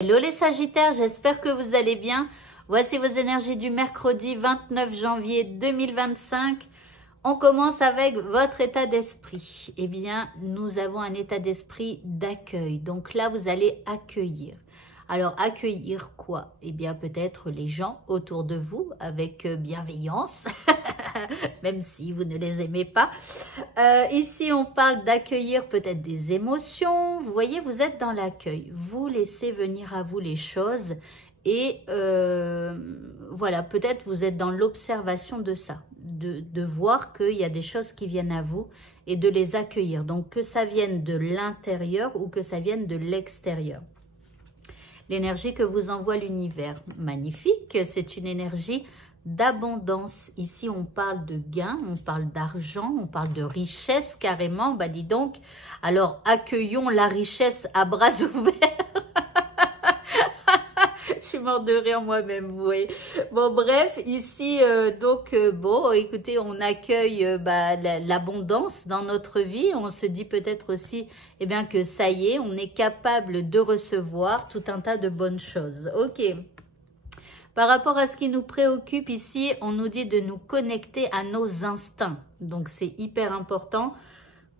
Hello les Sagittaires, j'espère que vous allez bien. Voici vos énergies du mercredi 29 janvier 2025. On commence avec votre état d'esprit. Eh bien, nous avons un état d'esprit d'accueil. Donc là, vous allez accueillir. Alors, accueillir quoi? Eh bien, peut-être les gens autour de vous avec bienveillance, même si vous ne les aimez pas. Ici, on parle d'accueillir peut-être des émotions. Vous voyez, vous êtes dans l'accueil. Vous laissez venir à vous les choses. Et voilà, peut-être vous êtes dans l'observation de ça. De voir qu'il y a des choses qui viennent à vous et de les accueillir. Donc, que ça vienne de l'intérieur ou que ça vienne de l'extérieur. L'énergie que vous envoie l'univers, magnifique, c'est une énergie d'abondance. Ici, on parle de gain, on parle d'argent, on parle de richesse carrément. Bah dis donc, alors accueillons la richesse à bras ouverts. Je suis morte de rire moi-même, vous voyez. Bon, bref, ici, bon, écoutez, on accueille l'abondance dans notre vie. On se dit peut-être aussi, eh bien, que ça y est, on est capable de recevoir tout un tas de bonnes choses. Ok. Par rapport à ce qui nous préoccupe ici, on nous dit de nous connecter à nos instincts. Donc, c'est hyper important.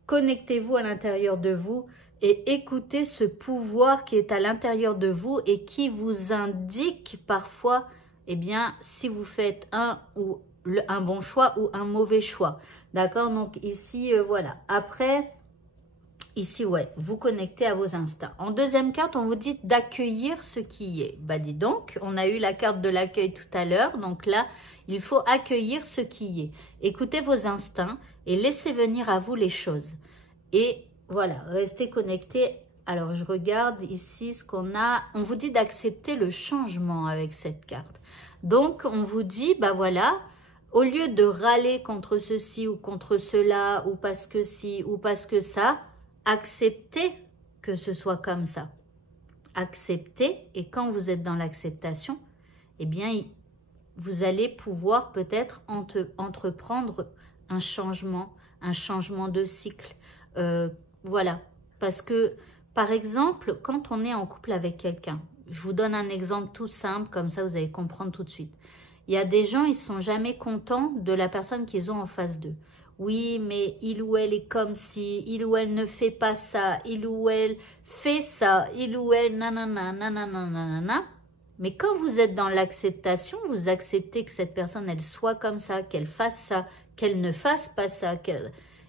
Connectez-vous à l'intérieur de vous et écoutez ce pouvoir qui est à l'intérieur de vous et qui vous indique parfois, eh bien, si vous faites un bon choix ou un mauvais choix. D'accord? Donc ici, voilà. Après, ici, ouais, vous connectez à vos instincts. En deuxième carte, on vous dit d'accueillir ce qui est. Bah dis donc, on a eu la carte de l'accueil tout à l'heure. Donc là, il faut accueillir ce qui est. Écoutez vos instincts et laissez venir à vous les choses. Et voilà, restez connectés. Alors, je regarde ici ce qu'on a. On vous dit d'accepter le changement avec cette carte. Donc, on vous dit, bah voilà, au lieu de râler contre ceci ou contre cela, ou parce que ci, ou parce que ça, acceptez que ce soit comme ça. Acceptez, et quand vous êtes dans l'acceptation, eh bien, vous allez pouvoir peut-être entreprendre un changement de cycle. Voilà, parce que, par exemple, quand on est en couple avec quelqu'un, je vous donne un exemple tout simple, comme ça vous allez comprendre tout de suite. Il y a des gens, ils ne sont jamais contents de la personne qu'ils ont en face d'eux. Oui, mais il ou elle est comme si, il ou elle ne fait pas ça, il ou elle fait ça, il ou elle nanana, nanana, nanana. Mais quand vous êtes dans l'acceptation, vous acceptez que cette personne, elle soit comme ça, qu'elle fasse ça, qu'elle ne fasse pas ça,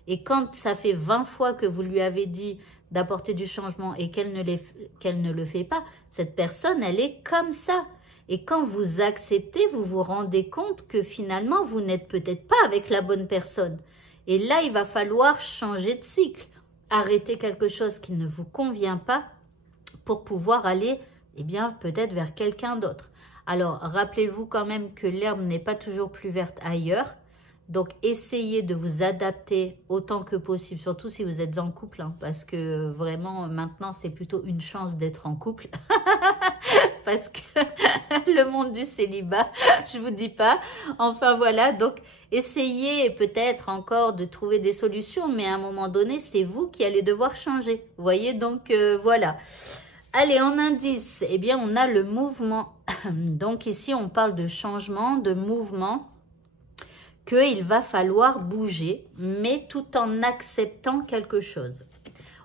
Et quand ça fait 20 fois que vous lui avez dit d'apporter du changement et qu'elle ne le fait pas, cette personne, elle est comme ça. Et quand vous acceptez, vous vous rendez compte que finalement, vous n'êtes peut-être pas avec la bonne personne. Et là, il va falloir changer de cycle. Arrêter quelque chose qui ne vous convient pas pour pouvoir aller, eh bien, peut-être vers quelqu'un d'autre. Alors, rappelez-vous quand même que l'herbe n'est pas toujours plus verte ailleurs. Donc, essayez de vous adapter autant que possible, surtout si vous êtes en couple, hein, parce que vraiment, maintenant, c'est plutôt une chance d'être en couple. Parce que le monde du célibat, je vous dis pas. Enfin, voilà, donc, essayez peut-être encore de trouver des solutions, mais à un moment donné, c'est vous qui allez devoir changer. Vous voyez, donc, voilà. Allez, en indice, eh bien, on a le mouvement. Donc, ici, on parle de changement, de mouvement, qu'il va falloir bouger, mais tout en acceptant quelque chose.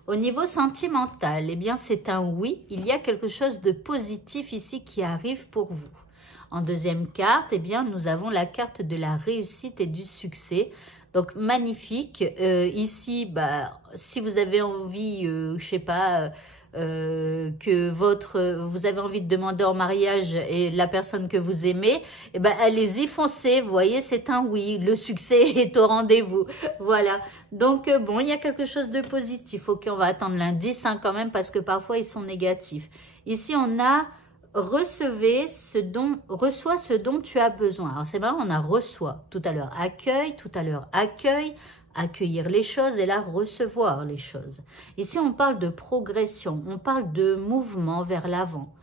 Au niveau sentimental, eh bien, c'est un oui. Il y a quelque chose de positif ici qui arrive pour vous. En deuxième carte, eh bien, nous avons la carte de la réussite et du succès. Donc, magnifique. Ici, bah, si vous avez envie, je sais pas... vous avez envie de demander en mariage et la personne que vous aimez, eh ben, allez-y, foncez, vous voyez, c'est un oui, le succès est au rendez-vous, voilà. Donc, bon, il y a quelque chose de positif, ok, on va attendre l'indice hein, quand même, parce que parfois, ils sont négatifs. Ici, on a reçois ce dont tu as besoin. Alors, c'est marrant, on a reçoit tout à l'heure, accueil, tout à l'heure, accueil, accueillir les choses et là recevoir les choses. Ici, on parle de progression, on parle de mouvement vers l'avant.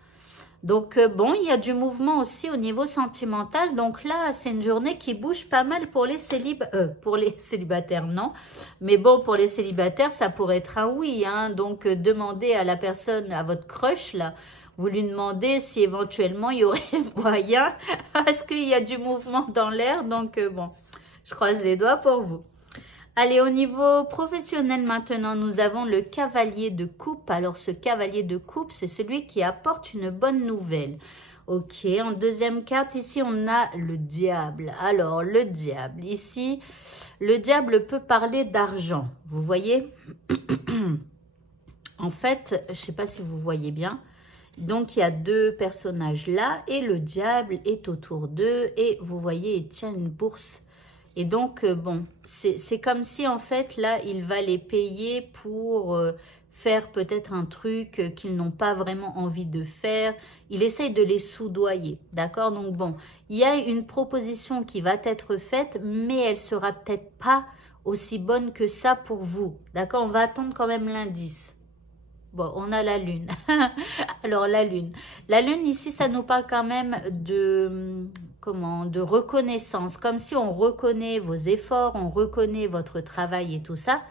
Donc, bon, il y a du mouvement aussi au niveau sentimental. Donc là, c'est une journée qui bouge pas mal pour les célibataires, non. Mais bon, pour les célibataires, ça pourrait être un oui. Hein. Donc, demandez à la personne, à votre crush, là, vous lui demandez si éventuellement il y aurait moyen, parce qu'il y a du mouvement dans l'air. Donc bon, je croise les doigts pour vous. Allez, au niveau professionnel maintenant, nous avons le cavalier de coupe. Alors, ce cavalier de coupe, c'est celui qui apporte une bonne nouvelle. Ok, en deuxième carte, ici, on a le diable. Alors, le diable, ici, le diable peut parler d'argent. Vous voyez? En fait, je ne sais pas si vous voyez bien. Donc, il y a deux personnages là et le diable est autour d'eux. Et vous voyez, il tient une bourse. Et donc, bon, c'est comme si, en fait, là, il va les payer pour faire peut-être un truc qu'ils n'ont pas vraiment envie de faire. Il essaye de les soudoyer, d'accord? Donc, bon, il y a une proposition qui va être faite, mais elle sera peut-être pas aussi bonne que ça pour vous, d'accord? On va attendre quand même l'indice. Bon, on a la lune. Alors, la lune. La lune, ici, ça nous parle quand même de, comment, de reconnaissance. Comme si on reconnaît vos efforts, on reconnaît votre travail et tout ça.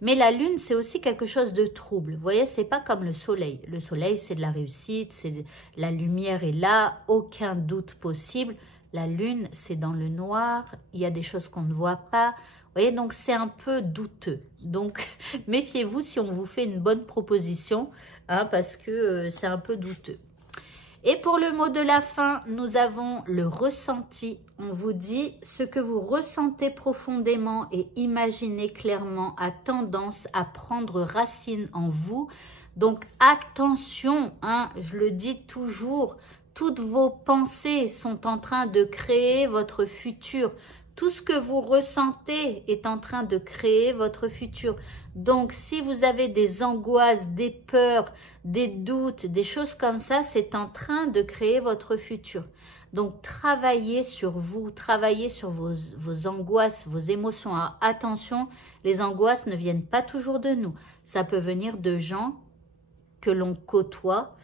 Mais la lune, c'est aussi quelque chose de trouble. Vous voyez, c'est pas comme le soleil. Le soleil, c'est de la réussite, c'est la lumière est là, aucun doute possible. La lune, c'est dans le noir, il y a des choses qu'on ne voit pas. Vous voyez, donc c'est un peu douteux. Donc, méfiez-vous si on vous fait une bonne proposition, hein, parce que c'est un peu douteux. Et pour le mot de la fin, nous avons le ressenti. On vous dit ce que vous ressentez profondément et imaginez clairement a tendance à prendre racine en vous. Donc, attention, hein, je le dis toujours, toutes vos pensées sont en train de créer votre futur. Tout ce que vous ressentez est en train de créer votre futur. Donc, si vous avez des angoisses, des peurs, des doutes, des choses comme ça, c'est en train de créer votre futur. Donc, travaillez sur vous, travaillez sur vos angoisses, vos émotions. Alors, attention, les angoisses ne viennent pas toujours de nous. Ça peut venir de gens que l'on côtoie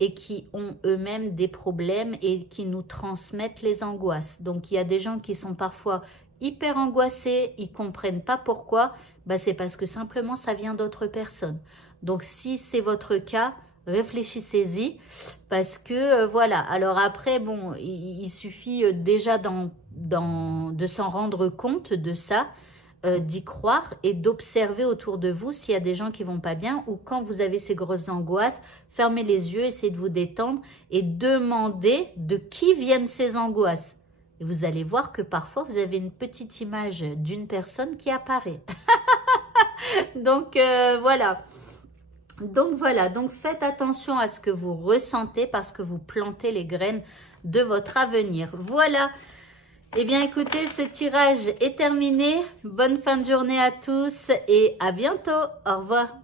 et qui ont eux-mêmes des problèmes et qui nous transmettent les angoisses. Donc, il y a des gens qui sont parfois hyper angoissés, ils ne comprennent pas pourquoi. Ben, c'est parce que simplement, ça vient d'autres personnes. Donc, si c'est votre cas, réfléchissez-y parce que, voilà. Alors après, bon, il suffit déjà de s'en rendre compte de ça, d'y croire et d'observer autour de vous s'il y a des gens qui vont pas bien ou quand vous avez ces grosses angoisses, fermez les yeux, essayez de vous détendre et demandez de qui viennent ces angoisses. Et vous allez voir que parfois vous avez une petite image d'une personne qui apparaît. Donc voilà. Donc faites attention à ce que vous ressentez parce que vous plantez les graines de votre avenir. Voilà. Eh bien, écoutez, ce tirage est terminé. Bonne fin de journée à tous et à bientôt. Au revoir.